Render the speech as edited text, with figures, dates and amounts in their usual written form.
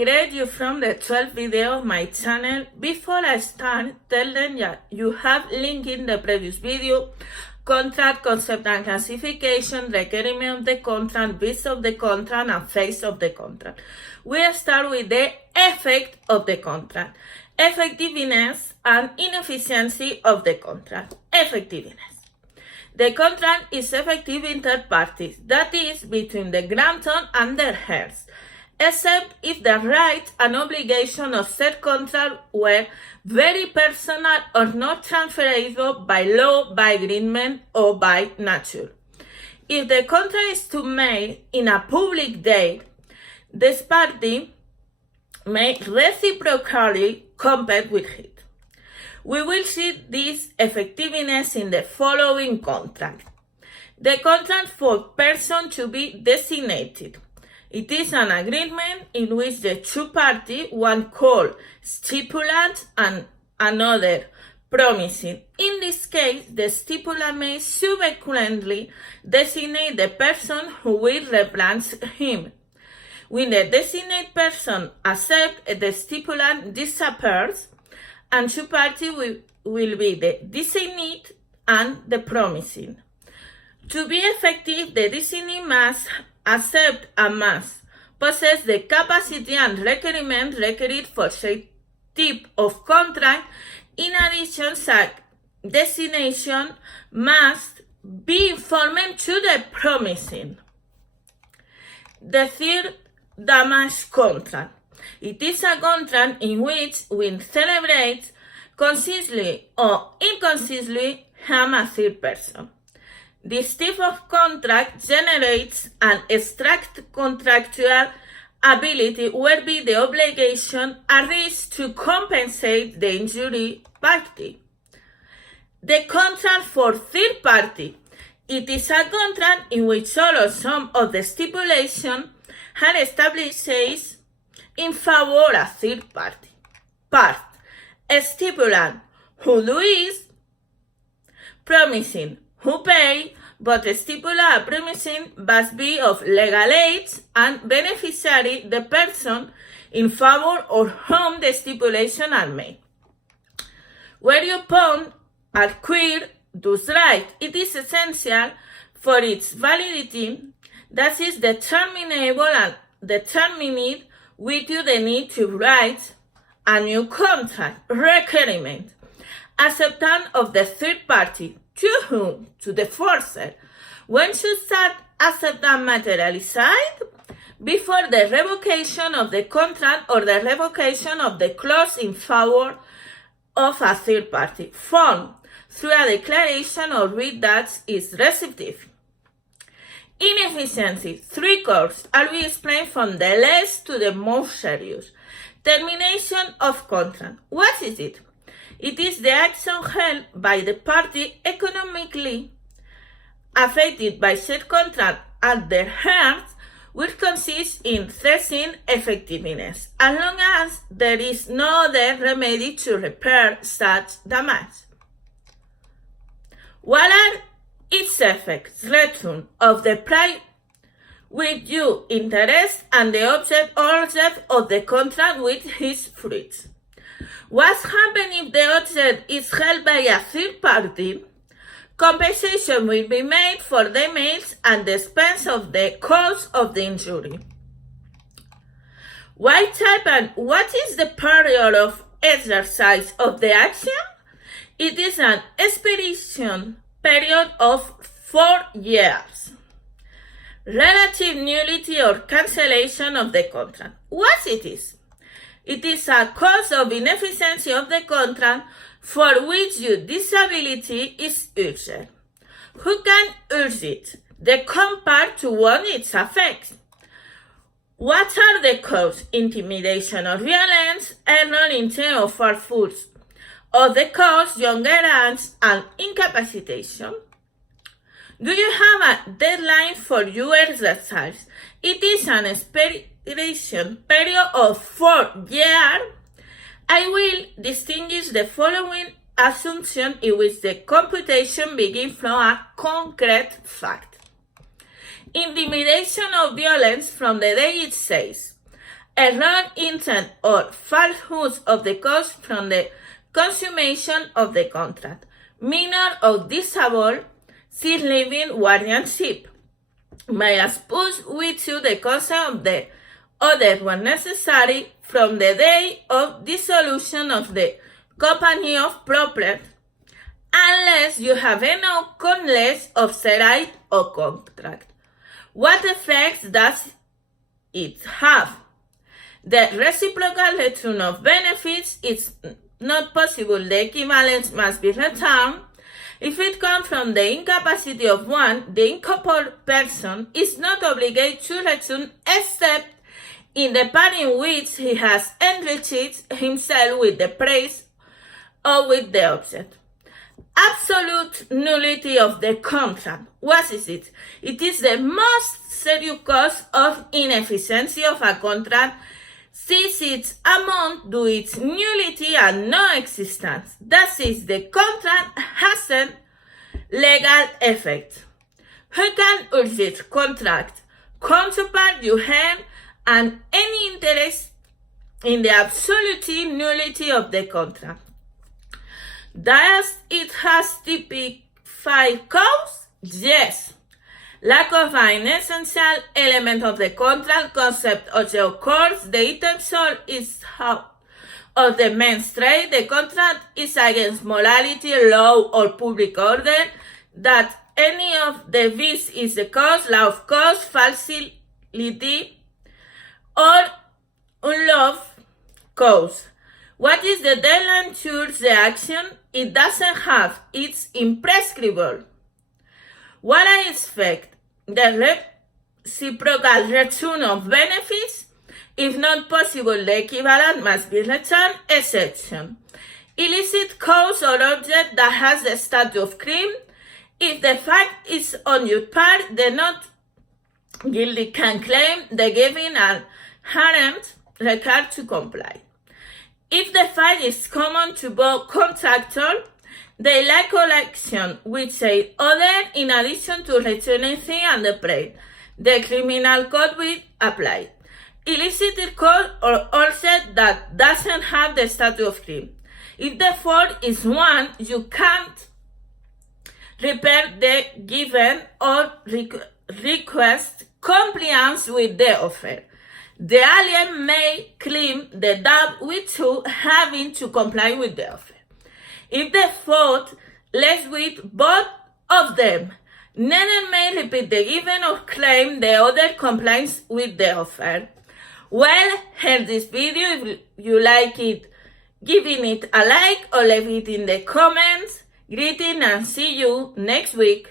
read you from the 12th video of my channel. Before I start, tell them that you have linked in the previous video contract, concept and classification, requirement of the contract, bits of the contract, and phase of the contract. We start with the effect of the contract, effectiveness and inefficiency of the contract. Effectiveness. The contract is effective in third parties, that is, between the grantor and the heirs, except if the right and obligation of said contract were very personal or not transferable by law, by agreement, or by nature. If the contract is to be made in a public day, this party may reciprocally compete with it. We will see this effectiveness in the following contract. The contract for person to be designated. It is an agreement in which the two parties, one called stipulant and another promising. In this case, the stipulant may subsequently designate the person who will replace him. When the designated person accepts, the stipulant disappears, and two parties will be the designate and the promising. To be effective, the designate must accept and must possess the capacity and requirement required for said type of contract. In addition, such designation must be informed to the promising. The third damage contract. It is a contract in which we celebrate consciously or inconsciously harm a third person. This type of contract generates an extract contractual ability whereby the obligation arises to compensate the injured party. The contract for third party. It is a contract in which all or some of the stipulations are established in favor of third party. Part. A stipulant who does, promising who pay, but the stipulant promising must be of legal age and beneficiary the person in favor of whom the stipulation are made. Where you upon acquire those right, it is essential for its validity that is determinable and determined with you the need to write a new contract, requirement, acceptance of the third party, to whom? To the forcer. When should such acceptance materialize? Before the revocation of the contract or the revocation of the clause in favor of a third party, formed through a declaration or writ that is receptive. Inefficiency. Three courses are we explained from the less to the most serious. Termination of contract. What is it? It is the action held by the party economically affected by said contract at their heart, which consists in threatening effectiveness, as long as there is no other remedy to repair such damage. What are its effects? Return of the price with due interest and the object of the contract with his fruits. What happens if the object is held by a third party? Compensation will be made for damage and the expense of the cause of the injury. What type and what is the period of exercise of the action? It is an expiration period of 4 years. Relative nullity or cancellation of the contract. What it is? It is a cause of inefficiency of the contract for which your disability is urged. Who can urge it? The compared to what its affects. What are the causes? Intimidation or violence, error, intent or falsehood. Of the cause, younger age and incapacitation. Do you have a deadline for your exercise? It is an expiration period of 4 years. I will distinguish the following assumption in which the computation begins from a concrete fact. Intimidation or violence from the day it says, a wrong intent or falsehood of the cost from the consummation of the contract, minor or disable sick leaving guardianship, may expose with you the consent of the other when necessary from the day of dissolution of the company of property, unless you have no cause of said right or contract. What effects does it have? The reciprocal return of benefits is not possible. The equivalence must be returned. If it comes from the incapacity of one, the incorporeal person is not obligated to return except in the part in which he has enriched himself with the praise or with the object. Absolute nullity of the contract. What is it? It is the most serious cause of inefficiency of a contract, since its amount to its nullity and non-existence. That is, the contract hasn't legal effect. Who can urge contract? Counterpart you have and any interest in the absolute nullity of the contract. Does it has typified cause? Yes. Lack of an essential element of the contract concept of course, the intention is how of the men's trade, the contract is against morality, law, or public order, that any of the vis is the cause, law of cause, falsity, or unlawful cause. What is the deadline towards the action? It doesn't have. It's imprescriptible. What I expect? The reciprocal return of benefits. If not possible, the equivalent must be returned. Exception. Illicit cause or object that has the status of crime. If the fact is on your part, the not guilty can claim the giving and harmed required to comply. If the fact is common to both contractors, they like collection which say other in addition to returning fee and the price. The criminal code will apply. Illicit code or offset that doesn't have the status of crime. If the fault is one, you can't repair the given or request compliance with the offer. The alien may claim the debt with you having to comply with the offer. If the fault lies with both of them, neither may repeat the given or claim the other complies with the offer. Well, heard this video. If you like it, giving it a like or leave it in the comments. Greetings and see you next week.